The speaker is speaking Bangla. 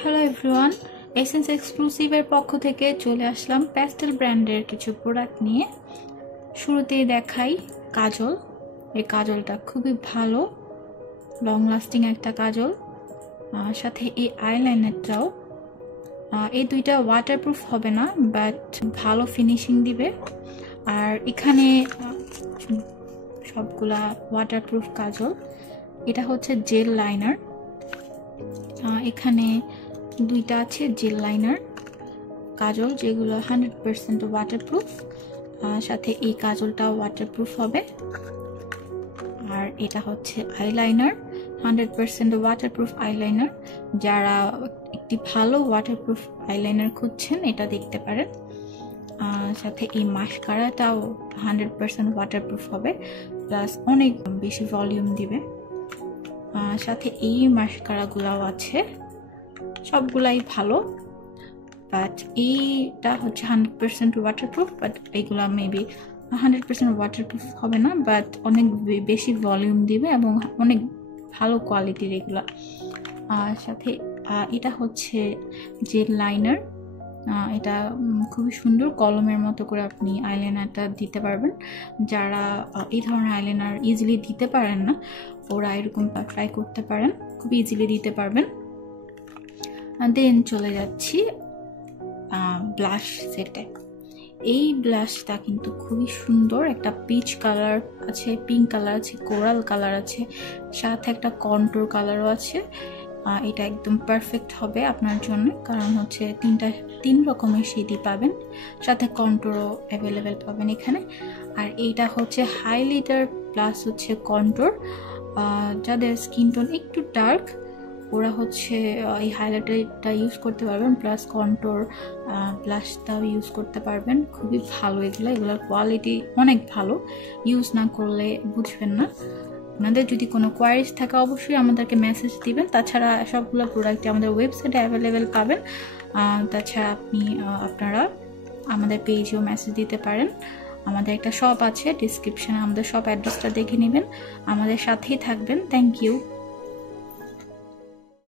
হ্যালো এভরিওয়ান, এসেন্স এক্সক্লুসিভের পক্ষ থেকে চলে আসলাম প্যাস্টেল ব্র্যান্ডের কিছু প্রোডাক্ট নিয়ে। শুরুতেই দেখাই কাজল। এই কাজলটা খুবই ভালো, লং লাস্টিং একটা কাজল। সাথে এই আইলাইনারটাও, এই দুইটা ওয়াটারপ্রুফ হবে না, বাট ভালো ফিনিশিং দিবে। আর এখানে সবগুলা ওয়াটারপ্রুফ কাজল। এটা হচ্ছে জেল লাইনার, এখানে দুইটা আছে জেল লাইনার কাজল, যেগুলো 100% ওয়াটারপ্রুফ। সাথে এই কাজলটাও ওয়াটারপ্রুফ হবে। আর এটা হচ্ছে আইলাইনার, 100% ওয়াটারপ্রুফ আইলাইনার। যারা একটি ভালো ওয়াটারপ্রুফ আইলাইনার খুঁজছেন এটা দেখতে পারেন। সাথে এই মাস্কারাটাও 100% ওয়াটারপ্রুফ হবে, প্লাস অনেক বেশি ভলিউম দিবে। সাথে এই মাস্কারাগুলাও আছে, সবগুলাই ভালো, বাট এইটা হচ্ছে 100% ওয়াটারপ্রুফ, বাট এইগুলা মেবি 100% ওয়াটারপ্রুফ হবে না, বাট অনেক বেশি ভলিউম দিবে এবং অনেক ভালো কোয়ালিটির এগুলা। সাথে এটা হচ্ছে জেল লাইনার, এটা খুবই সুন্দর, কলমের মতো করে আপনি আইলাইনারটা দিতে পারবেন। যারা এই ধরনের আইলাইনার ইজিলি দিতে পারেন না, ওরা এরকম ট্রাই করতে পারেন, খুব ইজিলি দিতে পারবেন। দেন চলে যাচ্ছি ব্লাশ সেটে। এই ব্লাশটা কিন্তু খুবই সুন্দর, একটা পিচ কালার আছে, পিঙ্ক কালার আছে, কোরাল কালার আছে, সাথে একটা কন্ট্রোর কালারও আছে। এটা একদম পারফেক্ট হবে আপনার জন্য, কারণ হচ্ছে তিন রকমের শেডই পাবেন, সাথে কন্ট্রোরও অ্যাভেলেবেল পাবেন এখানে। আর এইটা হচ্ছে হাইলাইটার প্লাস হচ্ছে কন্ট্রোর। যাদের স্কিন টোন একটু ডার্ক, ওরা হচ্ছে এই হাইলাইটারটা ইউজ করতে পারবেন, প্লাস কন্ট্রোর ব্লাশটাও ইউজ করতে পারবেন। খুবই ভালো এগুলোর কোয়ালিটি অনেক ভালো, ইউজ না করলে বুঝবেন না। আপনাদের যদি কোনো কোয়ারিজ থাকে অবশ্যই আমাদেরকে মেসেজ দিবেন। তাছাড়া সবগুলো প্রোডাক্টই আমাদের ওয়েবসাইটে অ্যাভেলেবেল পাবেন। তাছাড়া আপনারা আমাদের পেজেও মেসেজ দিতে পারেন। আমাদের একটা শপ আছে, ডিসক্রিপশনে আমাদের শপ অ্যাড্রেসটা দেখে নেবেন। আমাদের সাথেই থাকবেন। Thank you.